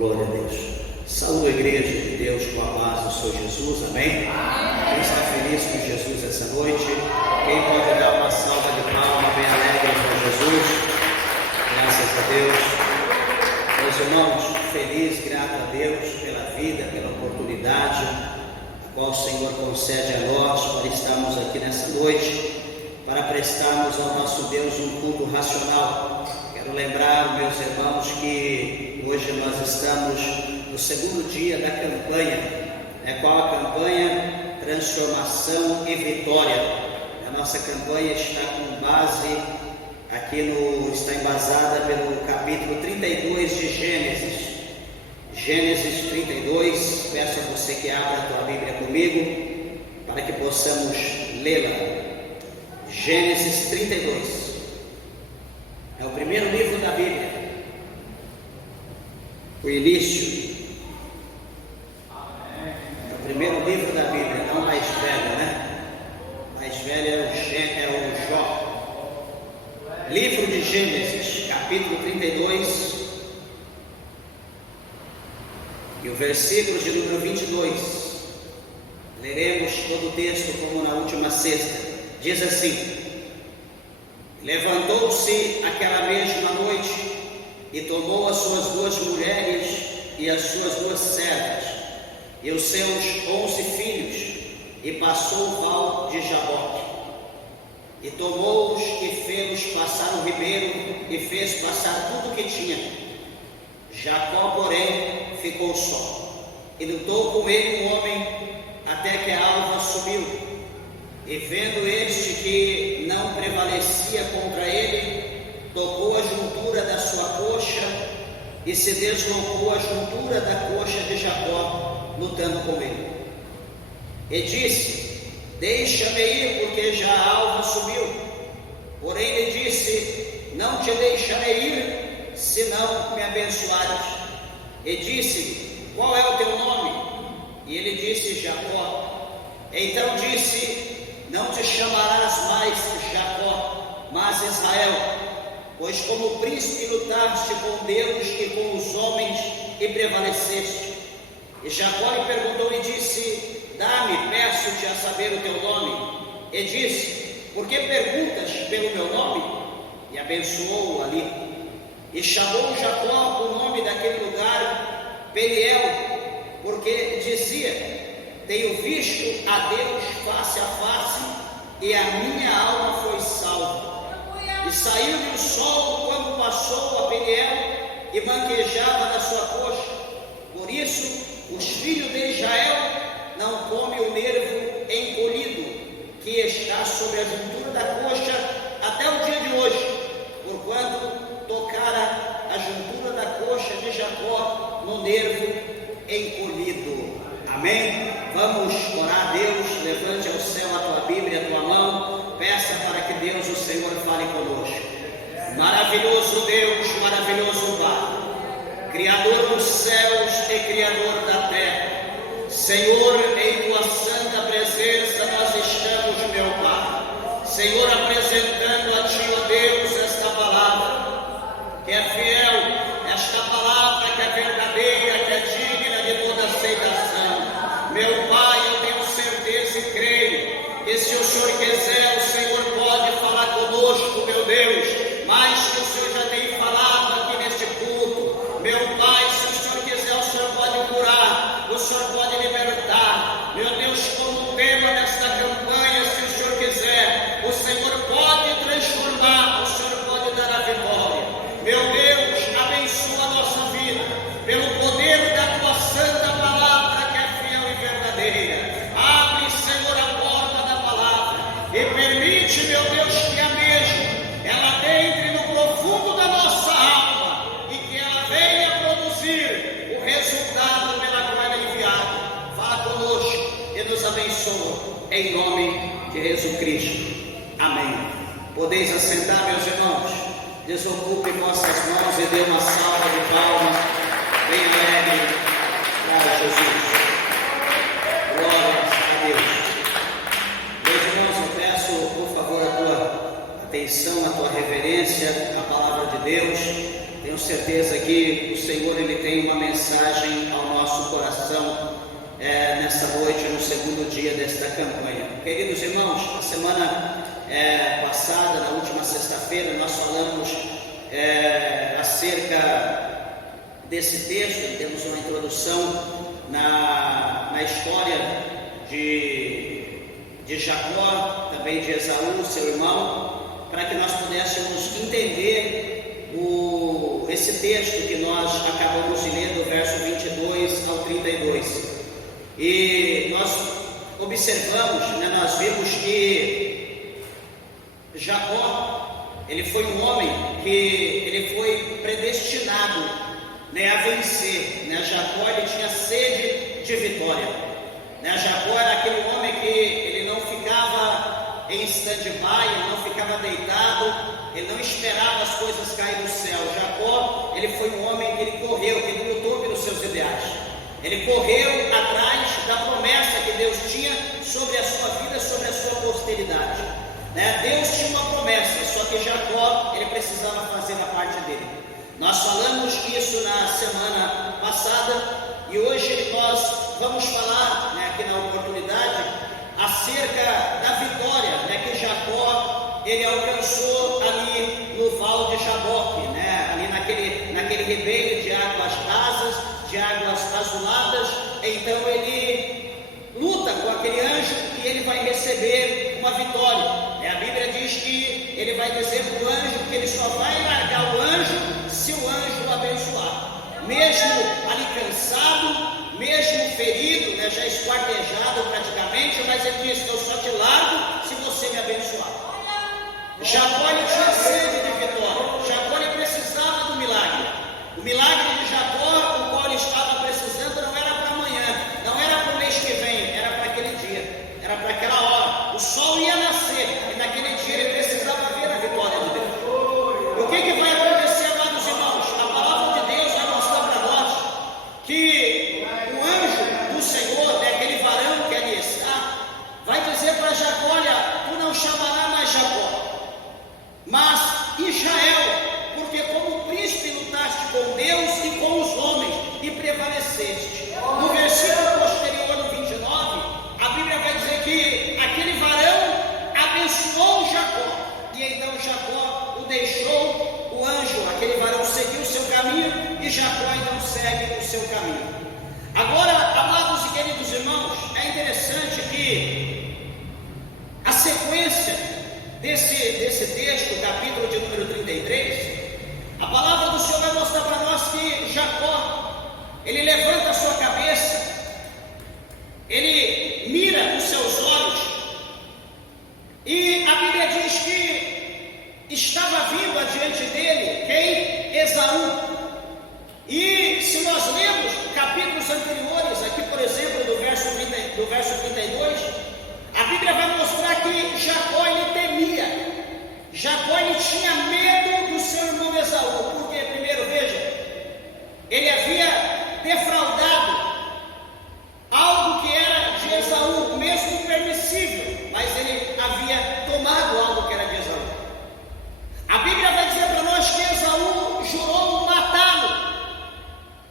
Glória a Deus. Saúde a igreja de Deus com a paz do Senhor Jesus, amém? Quem está feliz com Jesus essa noite? Quem pode dar uma salva de palmas bem alegre para Jesus? Graças a Deus. Meus irmãos, feliz, grato a Deus pela vida, pela oportunidade a qual o Senhor concede a nós para estarmos aqui nessa noite, para prestarmos ao nosso Deus um culto racional. Quero lembrar, meus irmãos, que hoje nós estamos no segundo dia da campanha. Qual a campanha? Transformação e Vitória. A nossa campanha está com base está embasada pelo capítulo 32 de Gênesis. Gênesis 32, peço a você que abra a tua Bíblia comigo, para que possamos lê-la. Gênesis 32. É o primeiro livro da Bíblia, o início. É o primeiro livro da Bíblia, não o mais velho, né? O mais velho é o Jó. Livro de Gênesis, capítulo 32, e o versículo de número 22. Leremos todo o texto como na última sexta. Diz assim: levantou-se aquela mesma noite e tomou as suas 2 mulheres e as suas 2 servas e os seus 11 filhos e passou o val de Jaboque. E tomou-os e fez-os passar o ribeiro e fez passar tudo o que tinha. Jacó, porém, ficou só. E lutou com ele um homem até que a alva subiu. E vendo este que não prevalecia contra ele, tocou a juntura da sua coxa e se deslocou a juntura da coxa de Jacó, lutando com ele. E disse: deixa-me ir, porque já a alva subiu. Porém ele disse: não te deixarei ir, se não me abençoares. E disse: qual é o teu nome? E ele disse: Jacó. Então disse: não te chamarás mais Jacó, mas Israel, pois como príncipe lutaste com Deus e com os homens e prevaleceste. E Jacó lhe perguntou e disse: dá-me, peço-te a saber o teu nome. E disse: por que perguntas pelo meu nome? E abençoou-o ali. E chamou Jacó o nome daquele lugar Peniel, porque dizia: tenho visto a Deus face a face, e a minha alma foi salva. E saiu-lhe o sol quando passou a Peniel, e manquejava na sua coxa. Por isso, os filhos de Israel não comem o nervo encolhido, que está sobre a juntura da coxa, até o dia de hoje, porquanto tocara a juntura da coxa de Jacó no nervo encolhido. Amém? Vamos orar a Deus. Levante ao céu a tua Bíblia, a tua mão. Peça para que Deus, o Senhor, fale conosco. Maravilhoso Deus, maravilhoso Pai, Criador dos céus e Criador da terra. Senhor, em tua santa presença nós estamos, meu Pai. Senhor, apresentando a ti, ó Deus, esta palavra, que é fiel, esta palavra que é verdadeira, que é digna de toda aceitação. Meu Pai, eu tenho certeza e creio que se o Senhor quiser, o Senhor pode falar conosco, meu Deus, mas que o Senhor já tem falado aqui neste culto. Meu Pai, se o Senhor quiser, o Senhor pode curar, o Senhor pode libertar. Meu Deus, como tema desta campanha, se o Senhor quiser, o Senhor pode transformar, o Senhor pode dar a vitória. Meu Deus, abençoa a nossa vida, pelo poder da tua santa palavra, que é fiel e verdadeira. Abre, Senhor, a porta da palavra e permite, meu Deus, que a mesma ela entre no profundo da nossa alma e que ela venha produzir o resultado pela qual ela é enviada. Fala conosco e nos abençoa, em nome de Jesus Cristo. Amém. Podeis assentar, meus irmãos. Desocupe vossas mãos e dê uma salva de palmas bem alegre para Jesus. Glória a Deus. Meus irmãos, eu peço, por favor, a tua atenção, a tua reverência à palavra de Deus. Tenho certeza que o Senhor, Ele tem uma mensagem mensagem ao nosso coração nesta noite, no segundo dia desta campanha. Queridos irmãos, na semana passada, na última sexta-feira, nós falamos acerca desse texto, temos uma introdução na história de Jacó, também de Esaú, seu irmão, para que nós pudéssemos entender esse texto que nós acabamos de ler, do verso 22 ao 32. E nós observamos, nós vimos que Jacó, ele foi um homem que ele foi predestinado a vencer. Jacó, ele tinha sede de vitória. Jacó era aquele homem que ele não ficava em stand-by, ele não ficava deitado, ele não esperava as coisas caírem do céu. Jacó, ele foi um homem que ele correu, que ele lutou pelos seus ideais. Ele correu atrás da promessa que Deus tinha sobre a sua vida, sobre a sua posteridade. Deus tinha uma promessa, só que Jacó, ele precisava fazer a parte dele. Nós falamos isso na semana passada e hoje nós vamos falar, aqui na oportunidade, acerca da vitória que Jacó ele alcançou ali no Val de Jaboque, ali naquele ribeiro de águas rasas, de águas azuladas. Então ele luta com aquele anjo e ele vai receber uma vitória. A Bíblia diz que ele vai dizer para o anjo que ele só vai largar o anjo se o anjo o abençoar. Mesmo ali cansado, mesmo ferido, já esquartejado praticamente, mas ele diz que eu só te largo se você me abençoar. Jacó, ele tinha sede de vitória. Jacó, ele precisava do milagre. O milagre de Jacó, o qual ele estava precisando, não era para amanhã, não era para o mês que vem, era para aquele dia, era para aquela hora. O sol ia nascer e naquele dia ele precisava ver a vitória de Deus. O que vai acontecer, amados irmãos? A palavra de Deus vai mostrar para nós que o anjo do Senhor, aquele varão que ali está, vai dizer para Jacó: olha, tu não chamarás mais Jacó, mas Israel, porque como príncipe lutaste com Deus e com os homens e prevaleceste. No versículo posterior, no 29, a Bíblia vai dizer que aquele varão abençoou Jacó, e então Jacó o deixou, o anjo, aquele varão seguiu o seu caminho, e Jacó então segue o seu caminho. Agora, amados e queridos irmãos, é interessante que a sequência desse texto, capítulo de número 33, a palavra do Senhor vai mostrar para nós que Jacó, ele levanta a sua cabeça, ele mira os seus olhos, e a Bíblia diz que estava vindo adiante dele quem? Esaú. E se nós lemos capítulos anteriores, aqui por exemplo do verso 32, a Bíblia vai mostrar que Jacó, ele temia. Jacó, ele tinha medo do seu irmão Esaú, porque, primeiro, veja, ele havia defraudado algo que era de Esaú, mesmo permissível, mas ele havia tomado algo que era de Esaú. A Bíblia vai dizer para nós que Esaú jurou matá-lo,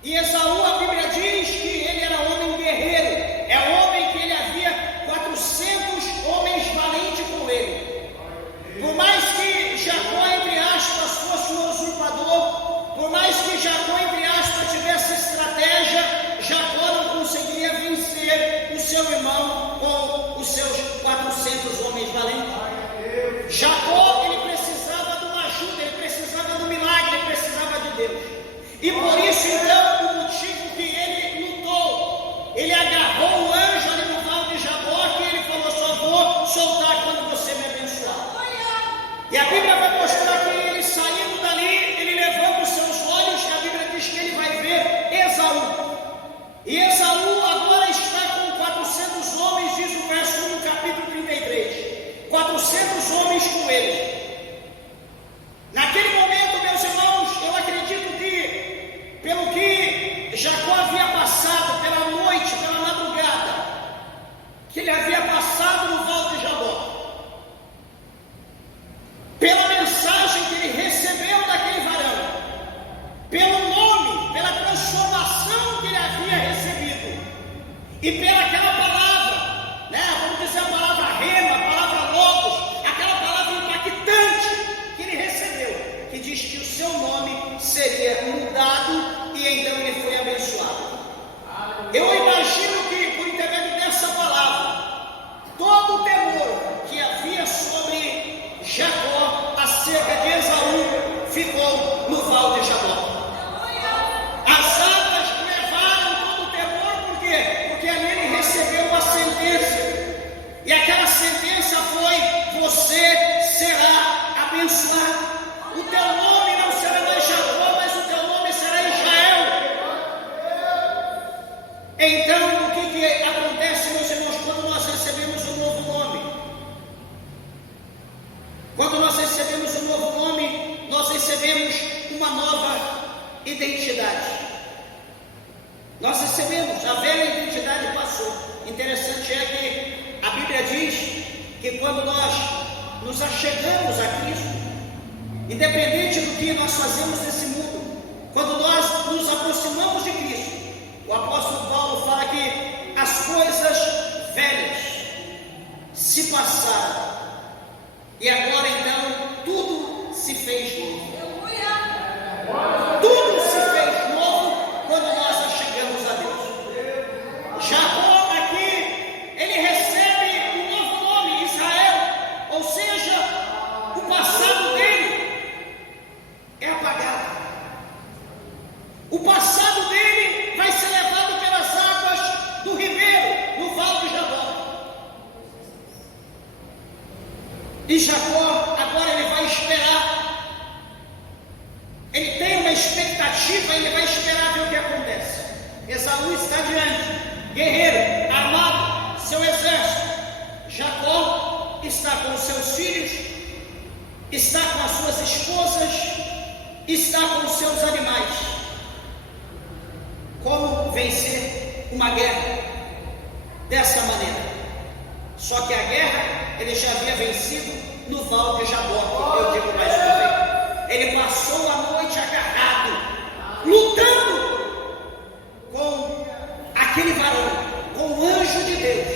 e Esaú, a Bíblia diz que ele era homem guerreiro, é homem que ele havia 400 homens valentes com ele. Por mais que Jacó, entre aspas, fosse um usurpador, por mais que Jacó, entre aspas, tivesse estratégia, Jacó não conseguiria vencer o seu irmão com os seus 400 homens valentes. Jacó, ele precisava de uma ajuda, ele precisava do milagre, ele precisava de Deus. E por isso, então, o motivo que ele lutou, ele agarrou o anjo ali no Val de Jaboque e ele falou: só vou soltar quando você me abençoar. E a Bíblia vai mostrar que ele, saindo dali, ele levanta os seus olhos, e a Bíblia diz que ele vai ver Esaú. E Esaú agora está com 400 homens, diz o verso 1 do capítulo 33. 400 homens com ele. Naquele momento, meus irmãos, eu acredito que, pelo que e pelaquela palavra, né? Vamos dizer a palavra rema, a palavra logos, aquela palavra impactante que ele recebeu, que diz que o seu nome seria mudado e então ele foi abençoado. Eu imagino que por intermédio dessa palavra, todo o temor que havia sobre Jacó acerca de Esaú ficou no val de Jabó. As águas levaram todo o temor, por quê? Porque ali ele recebeu uma sentença, e aquela sentença foi: você será abençoado. O teu nome não será mais Jacó, mas o teu nome será Israel. Então, o que acontece, meus irmãos, quando nós recebemos um novo nome? Quando nós recebemos um novo nome, nós recebemos uma nova identidade. Nós recebemos, a velha identidade passou. Interessante é que a Bíblia diz que quando nós nos achegamos a Cristo, independente do que nós fazemos nesse mundo, quando nós nos aproximamos de Cristo, o apóstolo Paulo fala que as coisas velhas se passaram e agora então tudo se fez novo. Tudo se fez novo quando nós chegamos a Deus. Jacó aqui, ele recebe um novo nome, Israel, ou seja, o passado dele é apagado. O passado dele vai ser levado pelas águas do ribeiro, no val de Jabó. E Jacó, agora ele vai esperar. Ele tem uma expectativa, ele vai esperar ver o que acontece. Esaú está diante, guerreiro, armado, seu exército. Jacó está com os seus filhos, está com as suas esposas, está com os seus animais. Como vencer uma guerra dessa maneira? Só que a guerra ele já havia vencido no val de Jabó. Eu digo mais uma vez. Ele passou a noite agarrado, lutando com aquele varão, com o anjo de Deus.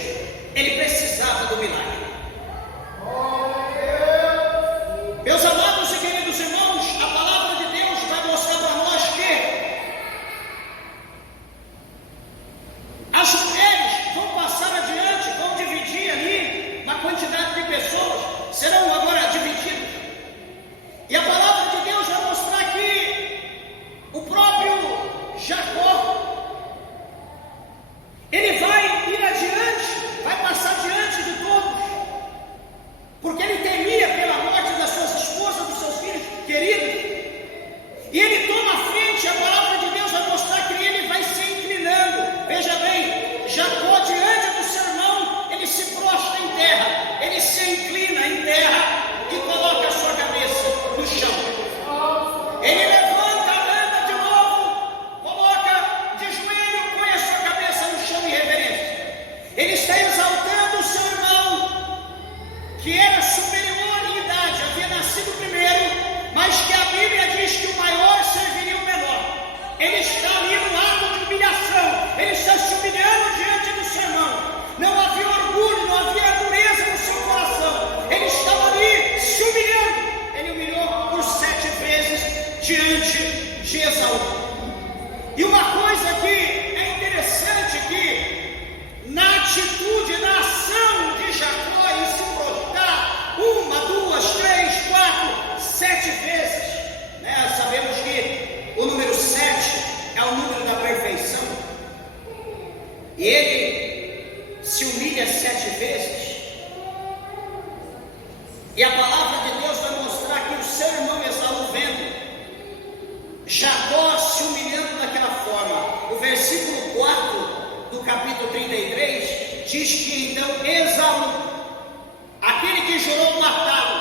Ele precisava do milagre. Meus amados e queridos irmãos, a palavra de Deus vai mostrar para nós que as mulheres vão passar adiante, vão dividir ali uma quantidade de pessoas, serão agora divididas. E a palavra de Deus vai mostrar que o próprio Jacó, ele vai ir adiante, vai passar diante de todos, porque ele temia pela morte das suas esposas, dos seus filhos queridos, e ele toma a frente. A palavra de Deus vai mostrar que ele vai se inclinando. Veja bem, Jacó diante do seu irmão, ele se prostra em terra, ele se inclina em terra e coloca a sua cabeça no chão. Ele levanta, anda de novo, coloca de joelho, põe a sua cabeça no chão em reverência. Ele está exaltando o seu irmão, que era superior em idade, havia nascido primeiro, mas que a Bíblia diz que o maior serviria o menor. Ele está ali no ato de humilhação, ele está se humilhando diante do seu irmão. Não havia orgulho, não havia dureza no seu coração. Ele estava ali se humilhando. Ele humilhou por 7 vezes diante de Esaú. E uma coisa que é interessante, que na atitude, na ação de Jacó em se prostrar 1, 2, 3, 4, 7 vezes, né? Sabemos que o número 7 é o número da perfeição, e ele se humilha 7 vezes, e a palavra de Deus vai mostrar que o seu irmão Esaú, vendo Jacó se humilhando daquela forma, o versículo 4 do capítulo 33 diz que então Esaú, aquele que jurou matá-lo,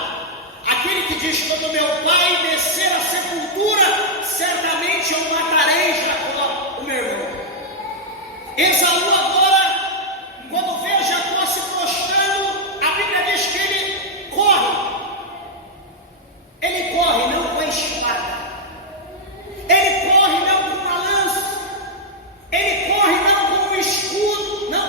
aquele que diz: quando meu pai descer à sepultura, certamente eu matarei Jacó, o meu irmão. Esaú agora, quando vê Jacó se prostrando, a Bíblia diz que ele corre. Ele corre não com a espada, ele corre não com uma lança, ele corre não com um escudo, não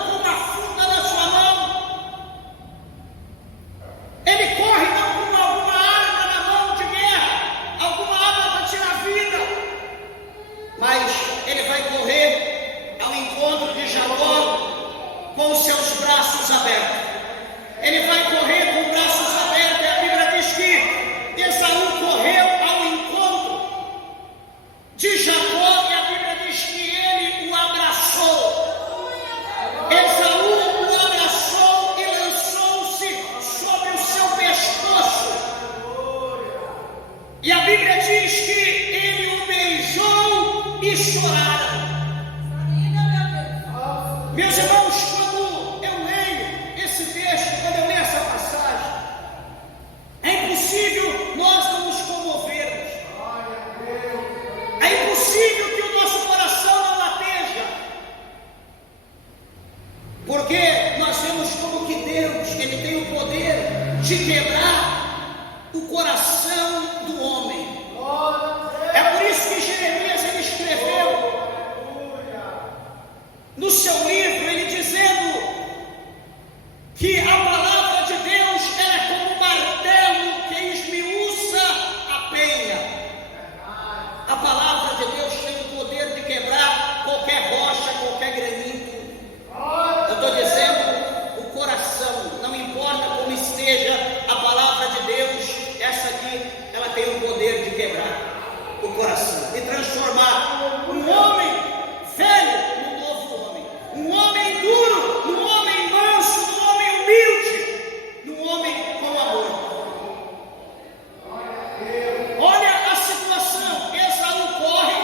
braços abertos. Ele vai correr com braços abertos. E a Bíblia diz que Esaú correu ao encontro de Jacó, e a Bíblia diz que ele o abraçou. Esaú o abraçou e lançou-se sobre o seu pescoço. E a Bíblia diz que ele o beijou e choraram. Meus irmãos, quando eu leio esse texto, quando eu leio essa passagem, é impossível nós não nos comovermos. É impossível que o nosso coração não lateja. Porque nós vemos como que Deus, Ele tem o poder de quebrar o coração do homem. É por isso que Jeremias, ele escreveu no seu livro, ele dizendo que a palavra de Deus é como um martelo que esmiuça a penha. A palavra de Deus tem o poder de quebrar qualquer rocha, qualquer granito. Eu estou dizendo o coração, não importa como esteja a palavra de Deus, essa aqui, ela tem o poder de quebrar o coração e transformar um homem velho num novo homem, um homem duro num homem manso, num homem humilde, num homem com amor. Olha a situação. Esaú corre,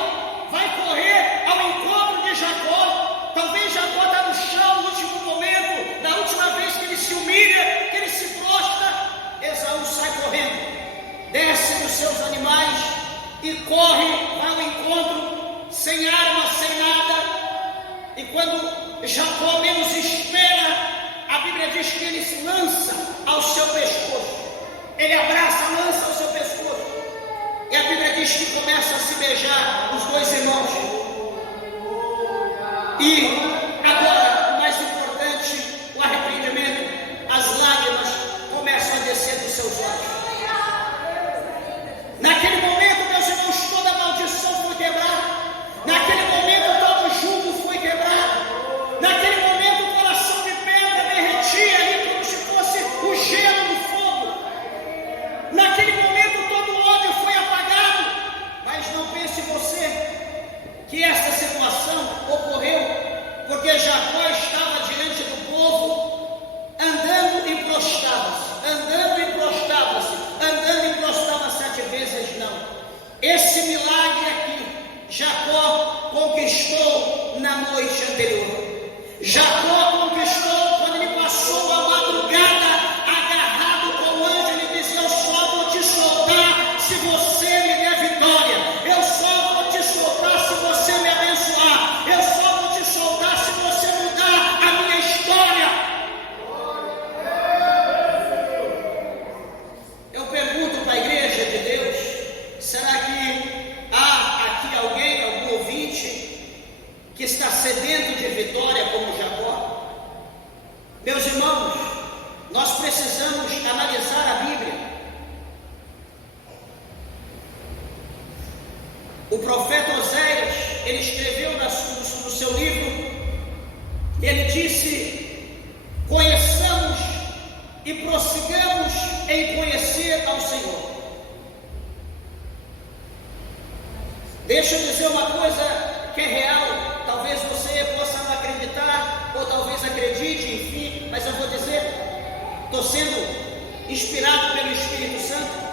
vai correr ao encontro de Jacó. Talvez Jacó está no chão no último momento, na última vez que ele se humilha, que ele se prostra. Esaú sai correndo, desce dos seus animais e corre, vai ao encontro, sem arma, sem nada. E quando Jacó menos espera, a Bíblia diz que ele se lança ao seu pescoço. Ele abraça, lança ao seu pescoço. E a Bíblia diz que começa a se beijar os dois irmãos. E agora, o mais importante, o arrependimento, as lágrimas começam a descer dos seus olhos. Naquele momento, meus irmãos, toda maldição foi quebrada. Naquele momento, todo jugo foi quebrado. Naquele momento, o coração de pedra derretia ali como se fosse o gelo do fogo. Naquele momento, todo o ódio foi apagado. Mas não pense você que esta situação ocorreu porque Jacó estava diante do povo, andando e prostrava-se, andando e prostrava-se, andando e prostrava 7 vezes, não. Esse milagre aqui, Jacó conquistou na noite anterior. Jacó conquistou quando ele passou a madrugada agarrado com o anjo. Ele disse: eu só vou te soltar se você me der vitória. Eu só vou te soltar se você me abençoar. Eu só vou te soltar se você mudar a minha história. Eu pergunto para a igreja de Deus: será que há aqui alguém, algum ouvinte, que está sedento de vitória como Jacó? Meus irmãos, nós precisamos analisar a Bíblia. O profeta Oséias, ele escreveu no seu livro, ele disse: conheçamos e prossigamos em conhecer ao Senhor. Deixa eu dizer uma coisa que é real. Talvez você possa não acreditar, ou talvez acredite, enfim, mas eu vou dizer, estou sendo inspirado pelo Espírito Santo.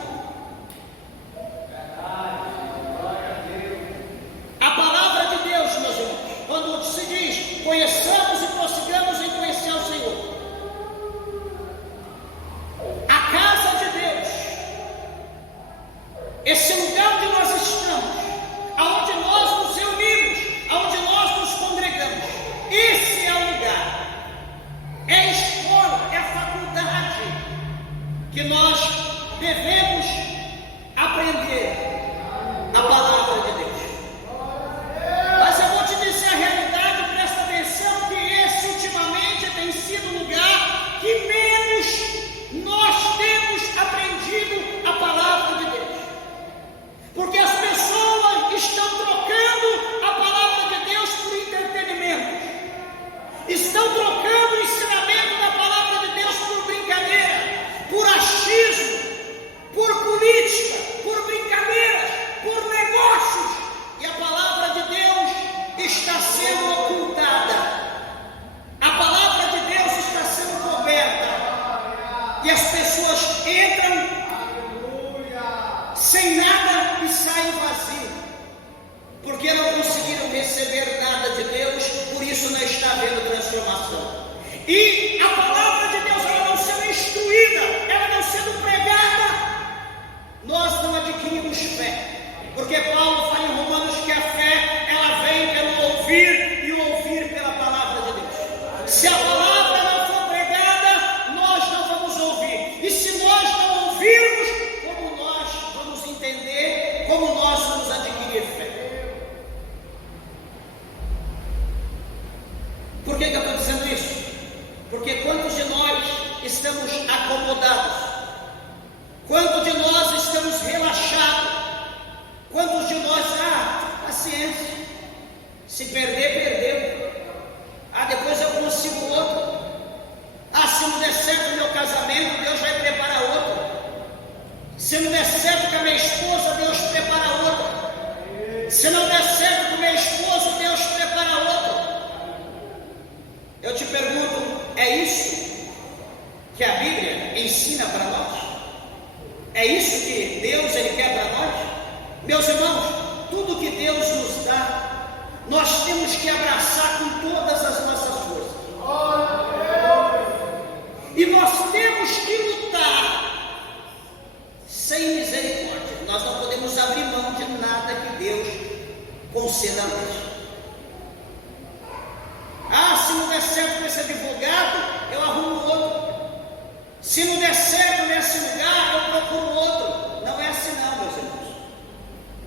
A palavra de Deus, meus irmãos, quando se diz conheçamos e prossigamos em conhecer ao Senhor, a casa de Deus, esse lugar onde nós estamos, aonde nós nos reunimos, aonde nós nos congregamos, esse é o lugar, é a escola, é a faculdade que nós devemos aprender a palavra de Deus. Mas eu vou te dizer a realidade, presta atenção, que esse ultimamente tem sido o lugar que menos nós temos aprendido a palavra de Deus. Porque as pessoas estão trocando a palavra de Deus por entretenimento. Estão trocando o ensinamento está havendo transformação. E a palavra de Deus, ela não sendo instruída, ela não sendo pregada, nós não adquirimos fé. Porque Paulo fala em Romanos que a fé, ela vem pelo ouvir e o ouvir pela palavra de Deus. Se a palavra não for pregada, nós não vamos ouvir. E se nós não ouvirmos, como nós vamos entender, como nós vamos adquirir fé? Por que eu estou dizendo isso? Porque quantos de nós estamos acomodados? Quantos de nós estamos relaxados? Quantos de nós, paciência, se perder, perdeu. Depois eu consigo outro. Se não der certo o meu casamento, Deus vai preparar outro. Se não der certo com a minha esposa, Deus prepara outro. Se não der certo com o meu esposo, Deus prepara outro. Eu te pergunto, é isso que a Bíblia ensina para nós? É isso que Deus ele quer para nós? Meus irmãos, tudo que Deus nos dá, nós temos que abraçar com todas as nossas forças. E nós temos que lutar sem misericórdia. Nós não podemos abrir mão de nada que Deus conceda a nós. Se não der certo com esse advogado, eu arrumo outro. Se não der certo nesse lugar, eu procuro outro. Não é assim não, meus irmãos.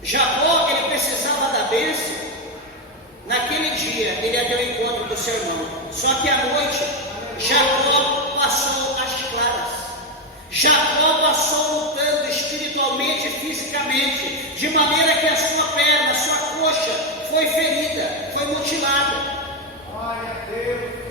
Jacó, ele precisava da bênção. Naquele dia, ele ia ter o encontro do seu irmão. Só que à noite, Jacó passou às claras. Jacó passou lutando espiritualmente e fisicamente, de maneira que a sua perna, a sua coxa foi ferida, foi mutilada.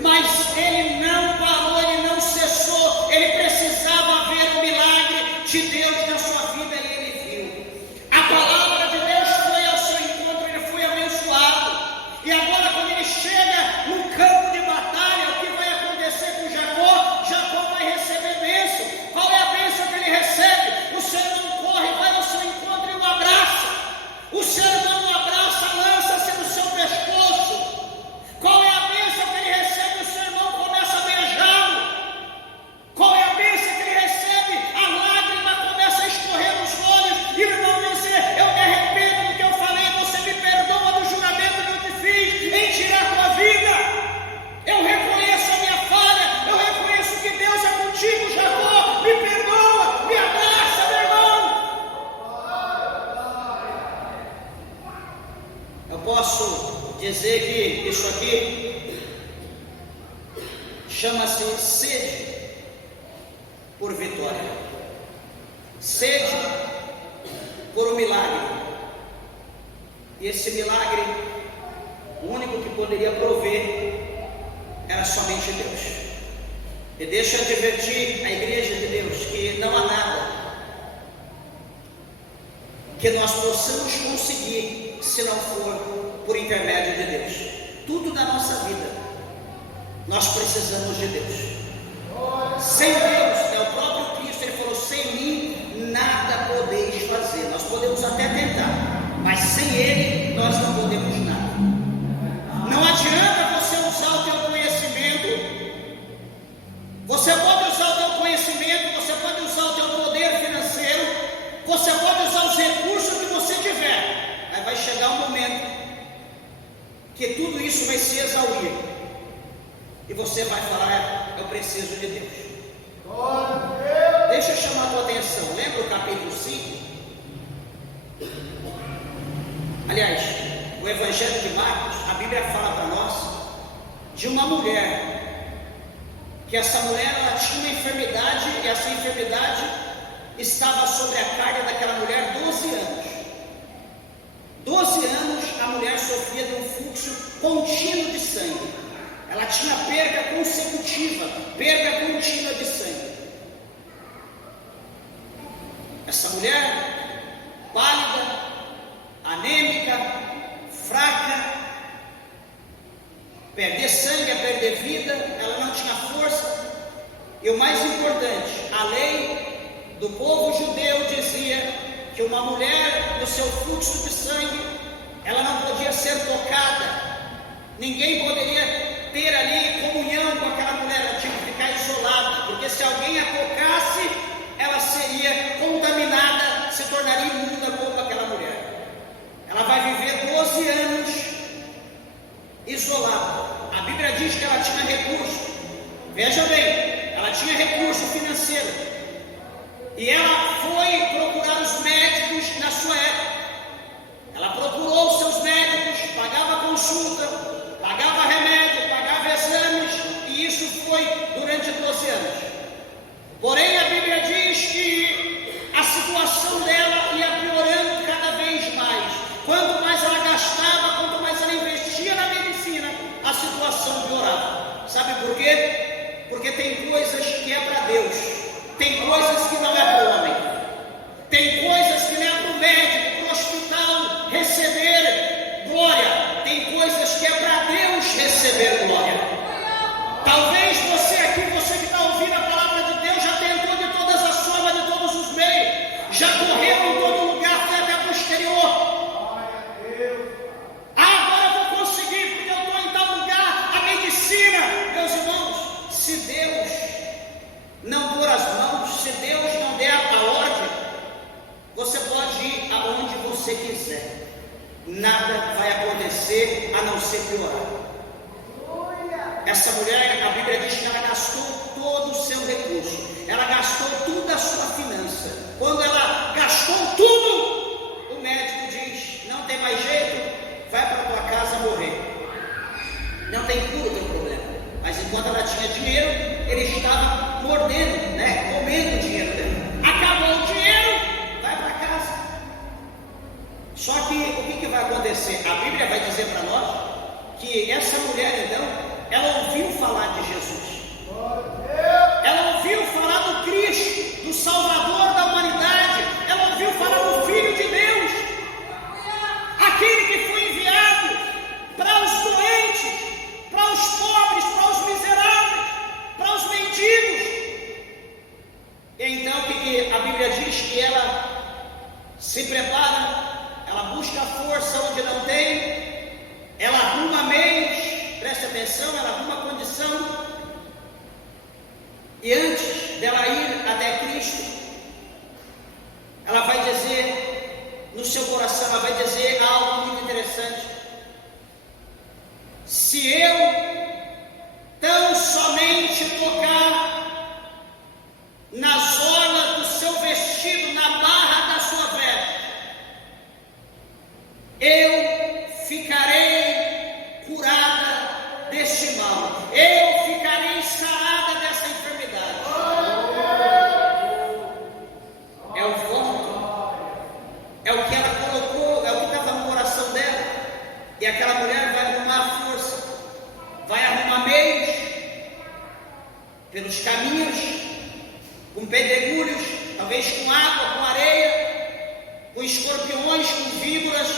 Mas ele não parou, ele não cessou. Ele precisava ver o milagre de Deus na sua vida e ele viu. A palavra de Deus foi ao seu encontro, ele foi abençoado. E agora, quando ele chega no campo de batalha, o que vai acontecer com Jacó? Jacó vai receber bênção. Qual é a bênção que ele recebe? O seu irmão corre, vai ao seu encontro e o abraça. O seu irmão o abraça, lança-se no seu pescoço. Qual é a bênção que ele recebe? O seu irmão começa a beijá-lo. Qual é a bênção que ele recebe? A lágrima começa a escorrer nos olhos. E o irmão diz: eu me arrependo do que eu falei, você me perdoa do juramento que eu te fiz em tirar a tua vida. Eu reconheço a minha falha, eu reconheço que Deus é contigo, Jacó. Me perdoa, me abraça, meu irmão. Eu posso dizer que isso aqui chama-se sede por vitória, sede por um milagre. E esse milagre, o único que poderia prover era somente Deus. E deixa eu advertir a igreja de Deus que não há nada que nós possamos conseguir se não for por intermédio de Deus. Tudo da nossa vida nós precisamos de Deus. Sem Deus, o próprio Cristo, ele falou: sem mim nada podeis fazer. Nós podemos até tentar, mas sem Ele nós não podemos nada. Não adianta você usar o teu conhecimento. Você pode usar o teu conhecimento, você pode usar o teu poder financeiro, você pode usar os recursos que você tiver, mas vai chegar um momento que tudo isso vai se exaurir e você vai falar: eu preciso de Deus. Deixa eu chamar a tua atenção. Lembra o capítulo 5? Aliás, o Evangelho de Marcos, a Bíblia fala para nós de uma mulher, que essa mulher ela tinha uma enfermidade, e essa enfermidade estava sobre a carga daquela mulher 12 anos. 12 anos a mulher sofria de um fluxo contínuo de sangue. Ela tinha perda consecutiva, perda contínua de sangue. Essa mulher, pálida, anêmica, fraca, perder sangue, perder vida, ela não tinha força. E o mais importante, a lei do povo judeu dizia que uma mulher no seu fluxo de sangue, ela não podia ser tocada. Ninguém poderia ter Bíblia diz que ela tinha recurso. Veja bem, ela tinha recurso financeiro. E ela foi procurar os médicos na sua época. Ela procurou os seus médicos, pagava consulta, pagava remédio, pagava exames, e isso foi durante 12 anos. Porém, a Bíblia diz que a situação dela ia piorando cada vez mais. Quanto mais ela gastava, quanto mais ela investia na medicina, a situação piorava. Sabe por quê? Porque tem coisas que é para Deus, tem coisas que não é para o homem, tem coisas que não é para o médico, para o hospital receber glória, tem coisas que é para Deus receber glória. Talvez você aqui, você que está ouvindo a palavra de Deus, já tentou de todas as formas, de todos os meios, já correu em todo lugar, foi até para o exterior. Agora eu vou conseguir, porque eu estou em tal lugar. A medicina, meus irmãos, se Deus não pôr as mãos, se Deus não der a ordem, você pode ir aonde você quiser, nada vai acontecer a não ser piorar. Essa mulher, a Bíblia diz que ela gastou todo o seu recurso, ela gastou toda a sua finança. Quando ela gastou tudo, o médico diz: não tem mais jeito, vai para tua casa morrer. Não tem cura, tem problema. Mas enquanto ela tinha dinheiro, ele estava mordendo, comendo o dinheiro dela. Acabou o dinheiro, vai para casa. Só que o que vai acontecer? A Bíblia vai dizer para nós que essa mulher, então, ela ouviu falar de Jesus. Ela ouviu falar do Cristo, do Salvador da humanidade. Ela ouviu falar do Filho de Deus, aquele que foi enviado para os doentes, para os pobres, para os miseráveis, para os mendigos. Então o que a Bíblia diz? Que ela se prepara, ela busca força onde não tem, ela arruma meios. Preste atenção, ela arruma condição. E antes dela ir até Cristo, ela vai dizer no seu coração, ela vai dizer algo muito interessante: se eu tão somente tocar nas orlas do seu vestido, na barra da sua veste, eu ficarei curada deste mal, eu ficarei sarada dessa enfermidade. É o voto, é o que ela colocou, é o que estava no coração dela. E aquela mulher vai arrumar força, vai arrumar meios pelos caminhos, com pedregulhos, talvez com água, com areia, com escorpiões, com víboras.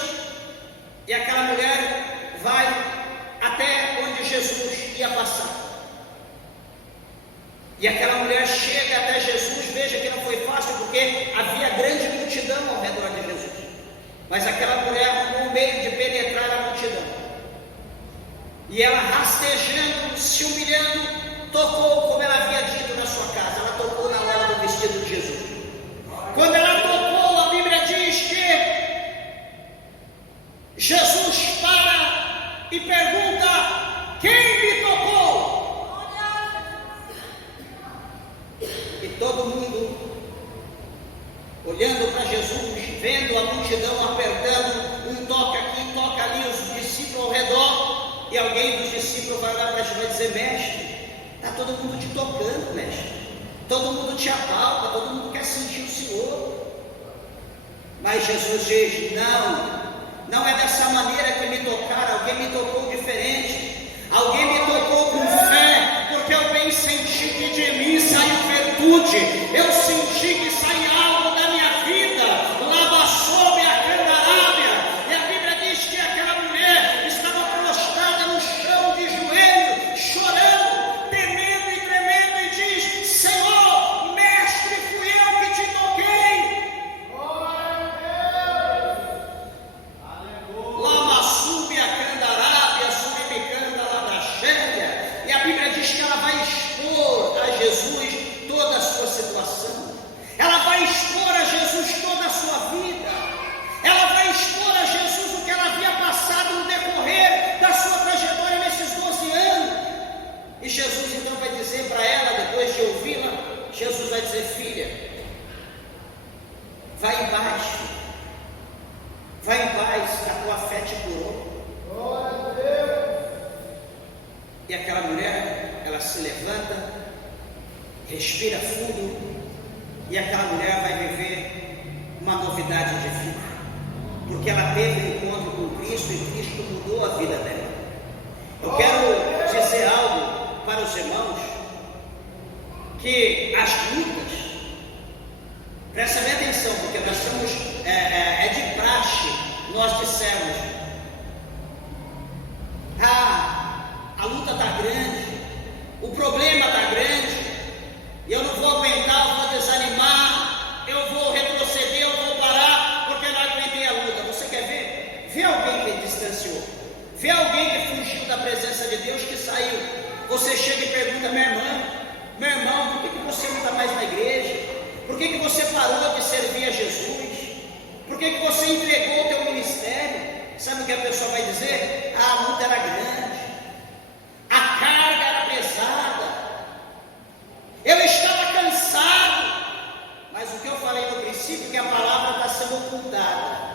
E aquela mulher vai até onde Jesus ia passar. E aquela mulher chega até Jesus. Veja que não foi fácil, porque havia grande multidão ao redor de Jesus. Mas aquela mulher arrumou um meio de penetrar na multidão. E ela, rastejando, se humilhando, tocou, como ela havia dito na sua casa. Ela tocou na orla do vestido de Jesus. Quando ela tocou, a Bíblia diz que Jesus para e pergunta: quem me tocou? E todo mundo olhando para Jesus, vendo a multidão apertando, um toca aqui, toca ali, os discípulos ao redor. E alguém dos discípulos vai olhar para Jesus e vai dizer: mestre, está todo mundo te tocando, mestre, todo mundo te apalpa, todo mundo quer sentir o Senhor. Mas Jesus diz: não é dessa maneira que me tocaram. Alguém me tocou diferente, alguém me tocou com fé, porque eu bem senti que de mim saiu virtude, eu senti que saiu algo da minha vida, lava sob a candarábia. E a Bíblia diz que aquela mulher estava prostrada no chão de joelho, chorando, temendo e tremendo, e diz: Senhor, mestre, fui eu que te toquei. Lama sube a candarábia, suribicanda lá da cheia. E a Bíblia diz que ela vai expor a Jesus toda a sua situação, ela vai expor a Jesus toda a sua vida, ela vai expor a Jesus o que ela havia passado no decorrer da sua trajetória nesses 12 anos. E aquela mulher, ela se levanta, respira fundo, e aquela mulher vai viver uma novidade de vida, porque ela teve um encontro com Cristo e Cristo mudou a vida dela. Eu quero dizer algo para os irmãos, que as lutas, prestem bem atenção, porque nós estamos, é de praxe nós dissermos: a luta está grande, o problema está grande, eu não vou aguentar, eu vou desanimar, eu vou retroceder, eu vou parar, porque não aguentei a luta. Você quer ver? Vê alguém que distanciou, vê alguém que fugiu da presença de Deus, que saiu. Você chega e pergunta: meu irmão, por que você não está mais na igreja? Por que você parou de servir a Jesus? Por que você entregou o teu ministério? Sabe o que a pessoa vai dizer? A luta era grande, a carga era pesada, eu estava cansado. Mas o que eu falei no princípio é que a palavra está sendo ocultada,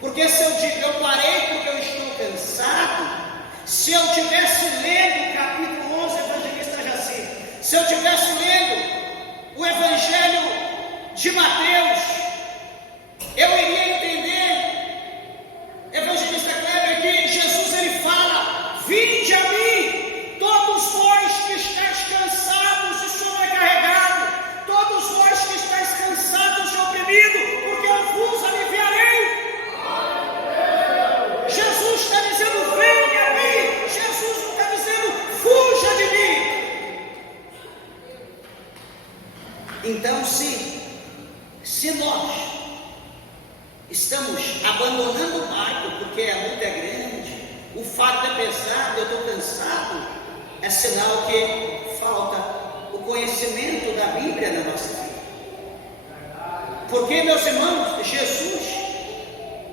porque se eu digo eu parei porque eu estou cansado, se eu tivesse lendo o capítulo 11, evangelista Jaci, se eu tivesse lendo o evangelho de Mateus, eu iria entender, evangelista Kleber, que Jesus ele fala: vinde a mim, todos vós que estáis cansados e sobrecarregados, todos vós que estáis cansados e oprimidos, porque eu vos aliviarei. Jesus está dizendo: venha a mim. Jesus não está dizendo: fuja de mim. Então, se nós estamos abandonando o barco porque a luta é grande, o fardo é pesado, eu estou cansado, é sinal que falta o conhecimento da Bíblia na nossa vida. Porque, meus irmãos, Jesus,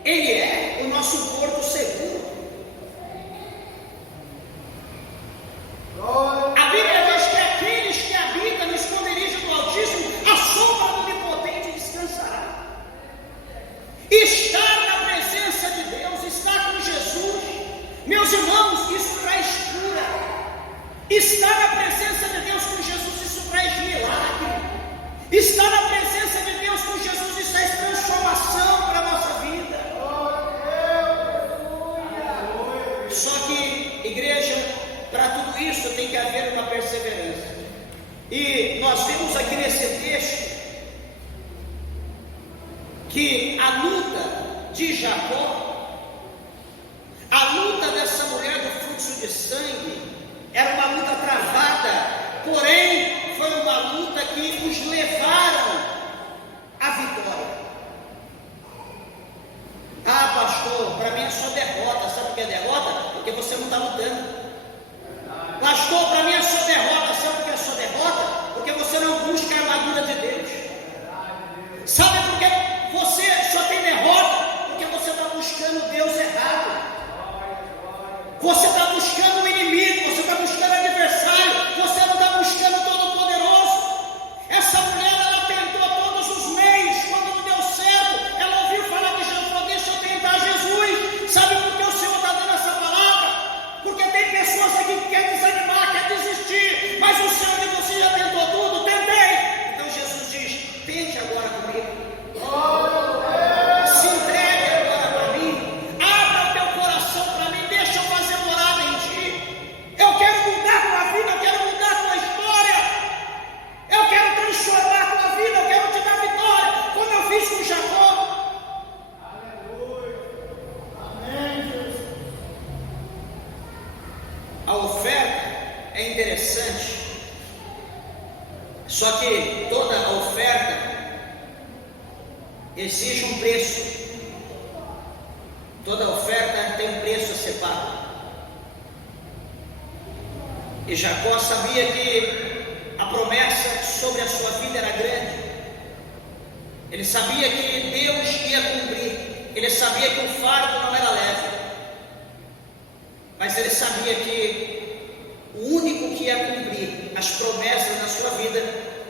Ele é o nosso porto seguro. A Bíblia diz que aqueles que habitam no esconderijo do Altíssimo, a sombra do Onipotente descansará. Estar na presença de Deus, estar com Jesus, meus irmãos, isso traz cura. Estar na presença de Deus com Jesus, isso traz milagre. Estar na presença de Deus com Jesus, isso traz transformação para a nossa vida. Só que, igreja, para tudo isso tem que haver uma perseverança. E nós vemos aqui nesse texto que a luta de Jacó, a luta dessa mulher do fluxo de sangue, era uma luta travada, porém foi uma luta que os levaram à vitória. Pastor, para mim é só derrota. Sabe o que é derrota? Porque você não está lutando. Pastor, para mim é só derrota. Sabe o que é só derrota? Porque você não busca a armadura de Deus. Sabe por que você só tem derrota? Porque você está buscando Deus errado. Você está buscando o inimigo, você está buscando o adversário, você não está buscando o Todo-Poderoso. Essa mulher, ela tentou todos os meios, quando não deu certo, ela ouviu falar de Jesus, falou: deixa eu tentar Jesus. Sabe por que o Senhor está dando essa palavra? Porque tem pessoas aqui que querem desanimar, querem desistir, mas o Senhor diz: você já tentou tudo? Tentei. Então Jesus diz: tente agora comigo. Se entregue agora para mim, abra o teu coração para mim, deixa eu fazer morada em ti. Eu quero mudar a tua vida, eu quero mudar a tua história, eu quero transformar a tua vida, eu quero te dar vitória, como eu fiz com Jacó. Aleluia. Amém, Jesus. A oferta é interessante, só que toda a oferta exige um preço. Toda oferta tem um preço a ser pago. E Jacó sabia que a promessa sobre a sua vida era grande. Ele sabia que Deus ia cumprir. Ele sabia que o fardo não era leve. Mas ele sabia que o único que ia cumprir as promessas na sua vida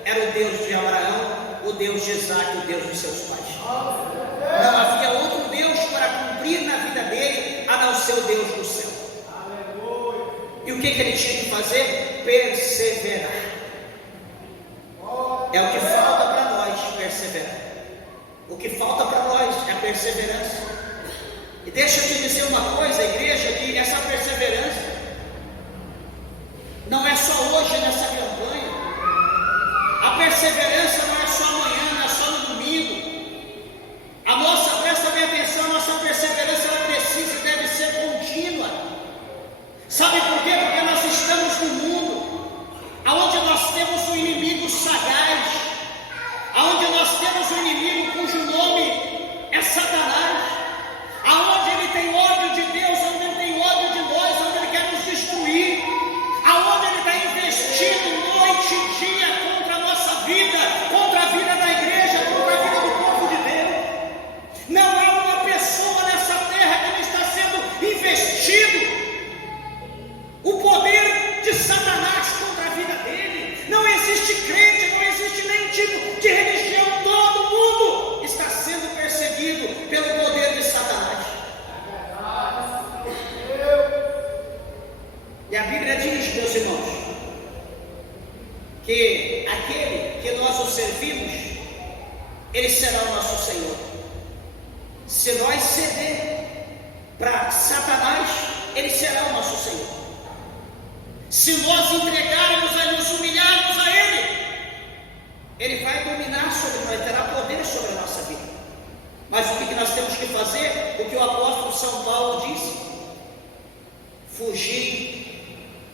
era o Deus de Abraão, o Deus de Isaac, o Deus dos seus pais. Não havia outro Deus para cumprir na vida dele, a não ser o Deus do céu. E o o que ele tinha que fazer? Perseverar. É o que falta para nós, perseverar. O que falta para nós é a perseverança. E deixa eu te dizer uma coisa, igreja, que essa perseverança não é só hoje nessa campanha. A perseverança não é só amanhã, não é só no domingo. A nossa, presta bem atenção, a nossa perseverança ela precisa e deve ser contínua. Sabe por quê? Porque nós estamos num mundo onde nós temos um inimigo sagaz, onde nós temos um inimigo cujo nome é Satanás, aonde ele tem ódio de Deus, onde ele tem ódio de nós, onde ele quer nos destruir, aonde ele está investindo noite e dia contra a nossa vida, contra a vida da igreja, contra a vida do povo de Deus. Não há uma pessoa nessa terra que não está sendo investido o poder de Satanás contra a vida dele. Não existe crente, não existe nem tipo de religião, todo mundo está sendo perseguido pelo poder de Satanás. E a Bíblia diz, meus irmãos, que aquele que nós o servimos, ele será o nosso Senhor. Se nós ceder para Satanás, ele será o nosso Senhor. Se nós entregarmos a nos humilharmos a ele vai dominar sobre nós, terá poder sobre a nossa vida. Mas o que nós temos que fazer? O que o apóstolo São Paulo disse: fugir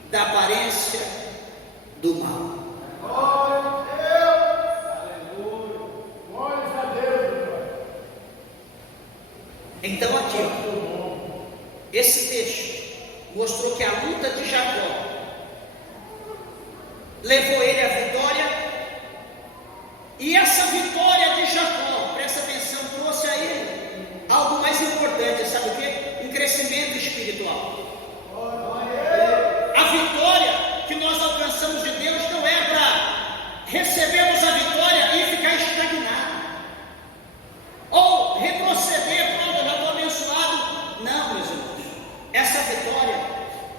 da aparência do mal. Glória a Deus! Aleluia! Glória a Deus! Então aqui, esse texto mostrou que a luta de Jacó levou ele à vitória, e essa vitória de Jacó, presta atenção, trouxe a ele algo mais importante, sabe o quê? Um crescimento espiritual. A vitória que nós alcançamos de Deus não é para recebermos a vitória e ficar estagnado, ou retroceder, pronto, eu já estou abençoado. Não, meus irmãos, essa vitória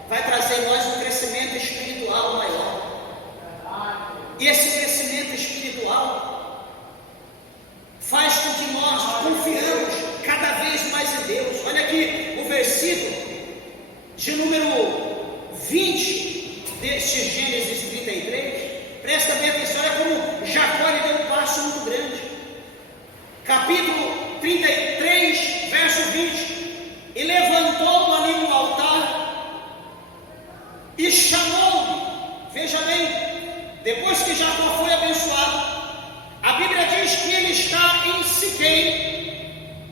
vai trazer em nós um crescimento espiritual maior. E esse crescimento espiritual faz com que nós confiamos cada vez mais em Deus. Olha aqui o versículo de número 20 deste Gênesis 33. Presta bem atenção, olha como Jacó ele deu um passo muito grande. Capítulo 33, verso 20. E levantou ali um altar e chamou-lhe. Veja bem, depois que Jacó foi abençoado, a Bíblia diz que ele está em Siquém,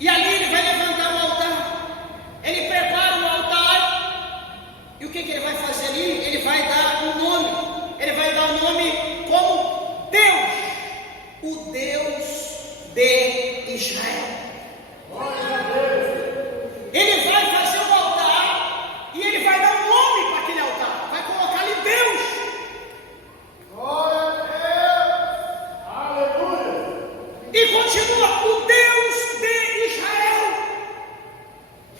e ali ele vai levantar um altar. Ele prepara um altar, e o que ele vai fazer ali? Ele vai dar um nome. Ele vai dar um nome como Deus, o Deus de Israel. Ele vai fazer um altar e ele vai dar um nome para aquele altar, vai colocar ali Deus. Glória a Deus! Aleluia! E continua o Deus de Israel.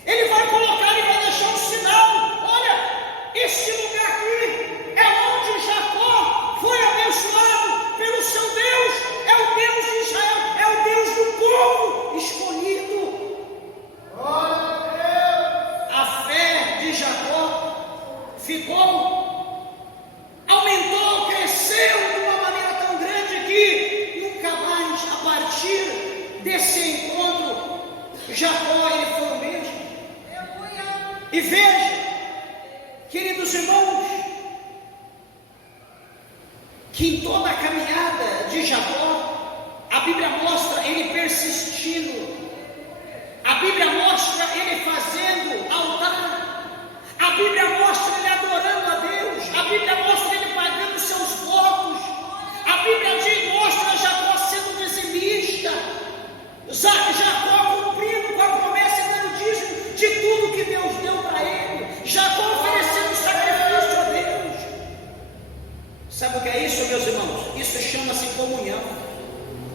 Ele vai colocar e vai deixar um sinal. Olha, esse lugar aqui é onde Jacó foi abençoado pelo seu Deus. É o Deus de Israel, é o Deus do povo escolhido. Glória a Deus! A fé de Jacó ficou, aumentou, cresceu de uma maneira tão grande que nunca mais, a partir desse encontro, Jacó ele foi o mesmo. E veja, queridos irmãos, que em toda a caminhada de Jacó, a Bíblia mostra ele persistindo. A Bíblia mostra ele fazendo altar. A Bíblia mostra ele adorando a Deus. A Bíblia mostra ele pagando seus votos. A Bíblia mostra Jacó sendo dizimista. Jacó cumprindo com a promessa e dando dízimo de tudo que Deus deu para ele. Jacó oferecendo sacrifício a Deus. Sabe o que é isso, meus irmãos? Isso chama-se comunhão.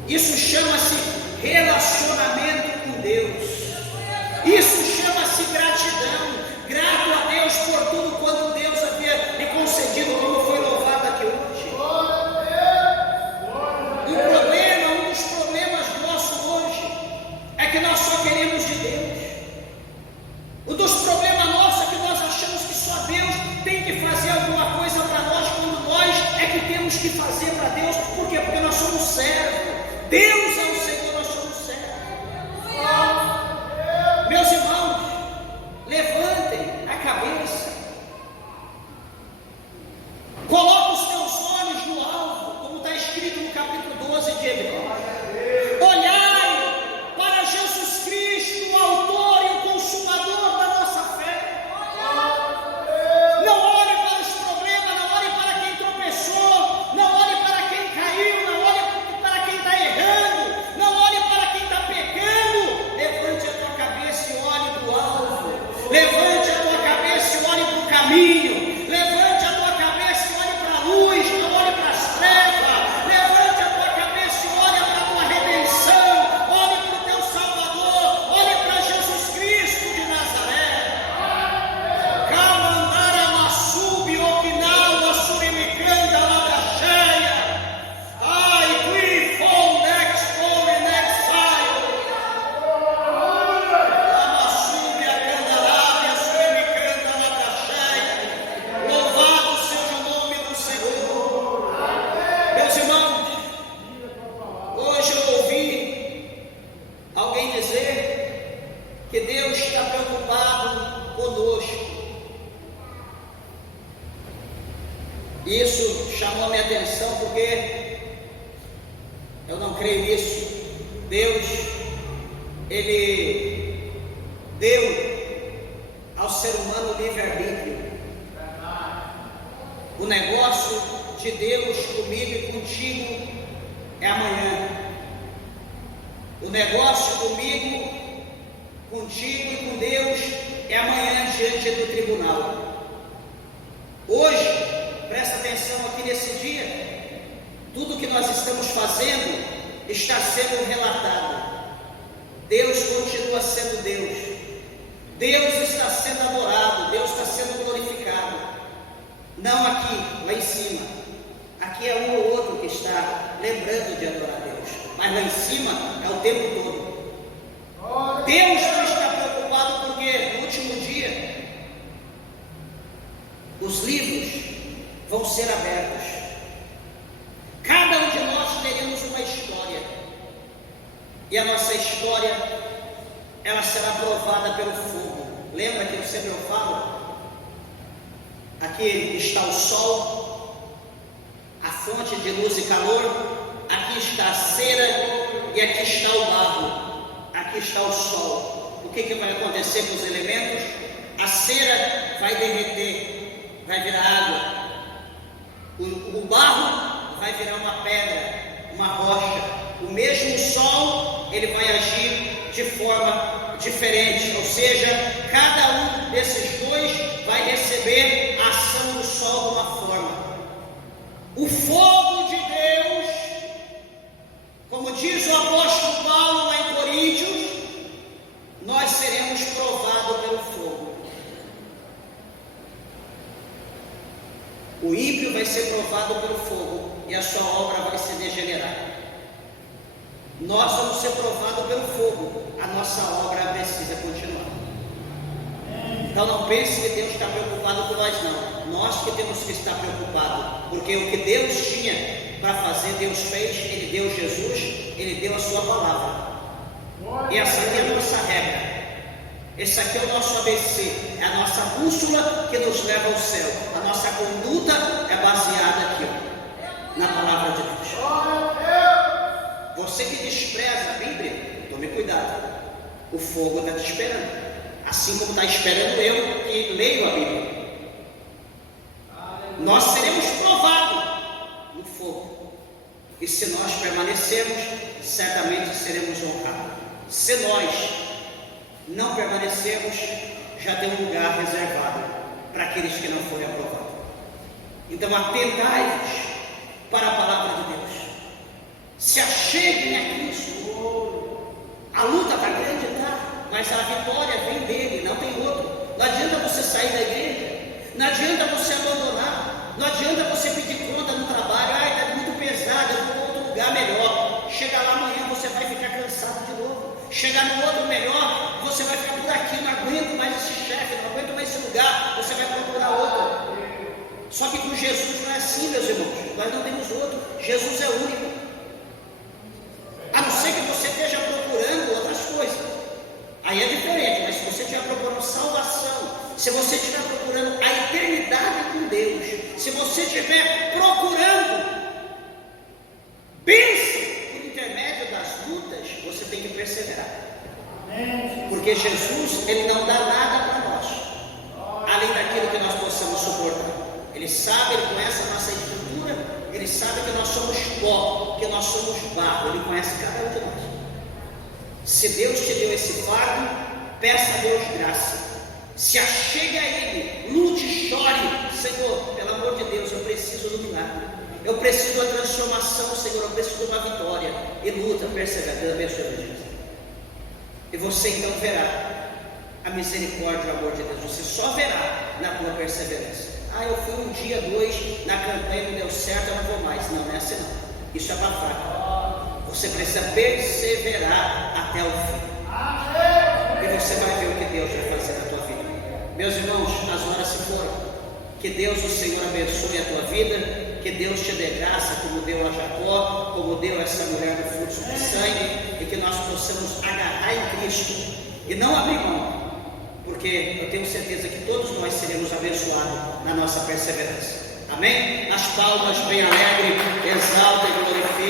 Isso chama-se relacionamento com Deus. Isso chama-se gratidão. Grato a Deus por tudo quanto temos que fazer para Deus. Por quê? Porque nós somos servos. Deus é o Senhor, nós somos servos. Meus irmãos, levantem a cabeça. Coloque os teus olhos no alvo, como está escrito no capítulo 12 de Hebreus. Olhai para Jesus Cristo, o autor e o consumador da nossa fé. Não olhe para os problemas, não olhe para quem tropeçou, não olhe para quem caiu, não olhe para quem está errando, não olhe para quem está pecando. Levante a tua cabeça e olhe para o alvo. Levante a tua cabeça e olhe para o caminho. Levante a tua cabeça e olhe para a luz, não olhe para as trevas. Levante a tua cabeça e olhe para a tua redenção. Olhe para o teu Salvador. Olhe para Jesus Cristo de Nazaré. Camandara Massubi, Okinawa, Surimicanda, Lagacheia. Ai, we fall next, fall next time. Amassubi, Acandarábia, Surimicanda, Lagacheia. Louvado seja o nome do Senhor. Meus irmãos, hoje eu ouvi alguém dizer que Deus está preocupado conosco. E isso chamou a minha atenção porque eu não creio nisso. Deus, Ele deu ao ser humano livre-arbítrio. O negócio de Deus comigo e contigo é amanhã. O negócio comigo, contigo e com Deus é amanhã diante do tribunal. Hoje, presta atenção aqui nesse dia, tudo que nós estamos fazendo está sendo relatado. Deus continua sendo Deus. Deus está sendo adorado, Deus está sendo glorificado. Não aqui, lá em cima. Aqui é um ou outro que está lembrando de adorar Deus, mas lá em cima é o tempo todo. Deus não está preocupado porque no último dia os livros vão ser abertos. Cada um de nós teremos uma história, e a nossa história ela será provada pelo fogo. Lembra que eu sempre falo? Aqui está o sol, a fonte de luz e calor. Aqui está a cera e aqui está o barro. Aqui está o sol. O que vai acontecer com os elementos? A cera vai derreter, vai virar água. O barro vai virar uma pedra, uma rocha. O mesmo sol, ele vai agir de forma diferente, ou seja, cada um desses dois vai receber a ação do sol de uma forma. O fogo de Deus, como diz o apóstolo Paulo lá em Coríntios, nós seremos provados pelo fogo. O ímpio vai ser provado pelo fogo e a sua obra vai se degenerar. Nós vamos ser provados pelo fogo, a nossa obra precisa continuar. Então não pense que Deus está preocupado com nós, não. Nós que temos que estar preocupados, porque o que Deus tinha para fazer, Deus fez. Ele deu Jesus, Ele deu a sua palavra. E essa aqui é a nossa regra. Esse aqui é o nosso ABC, é a nossa bússola que nos leva ao céu. A nossa conduta é baseada aqui, ó, na palavra de Deus. Você que despreza a Bíblia, tome cuidado. O fogo está te esperando. Assim como está esperando eu que leio a Bíblia. Nós seremos provados no fogo. E se nós permanecermos, certamente seremos honrados. Se nós não permanecermos, já tem um lugar reservado para aqueles que não forem aprovados. Então atentai-vos para a palavra de Deus. Se acheguem a Cristo. A luta está grande, tá? Mas a vitória vem dele, não tem outro. Não adianta você sair da igreja, não adianta você abandonar, não adianta você pedir conta no trabalho. Ai, está muito pesado, eu vou para outro lugar melhor. Chega lá amanhã, você vai ficar cansado de novo. Chegar no outro melhor, você vai ficar por aqui, não aguento mais esse chefe, não aguento mais esse lugar, você vai procurar outro. Só que com Jesus não é assim, meus irmãos. Nós não temos outro. Jesus é único. A não ser que você esteja procurando outras coisas. Aí é diferente, mas se você estiver procurando salvação, se você estiver procurando a eternidade com Deus, se você estiver procurando bênção por intermédio das lutas, você tem que perseverar. Porque Jesus, Ele não dá nada para nós, além daquilo que nós possamos suportar. Ele sabe, Ele conhece a nossa estrutura, Ele sabe que nós somos pó, que nós somos barro, Ele conhece cada um de nós. Se Deus te deu esse fardo, peça a Deus graça. Se achegue a Ele, lute, chore. Senhor, pelo amor de Deus, eu preciso do milagre. Eu preciso da transformação, Senhor. Eu preciso de uma vitória. E luta, persevera. Deus abençoe, Jesus. E você então verá a misericórdia e o amor de Deus. Você só verá na tua perseverança. Eu fui um dia, 2 na campanha, não deu certo, eu não vou mais. Não, não é assim não. Isso é para fraco. Você precisa perseverar até o fim. E você vai ver o que Deus vai fazer na tua vida. Meus irmãos, as horas se foram. Que Deus, o Senhor, abençoe a tua vida. Que Deus te dê graça, como deu a Jacó, como deu a essa mulher do fluxo de sangue. E que nós possamos agarrar em Cristo e não abrir mão. Porque eu tenho certeza que todos nós seremos abençoados na nossa perseverança. Amém? As palmas bem alegres, exalta e glorifica.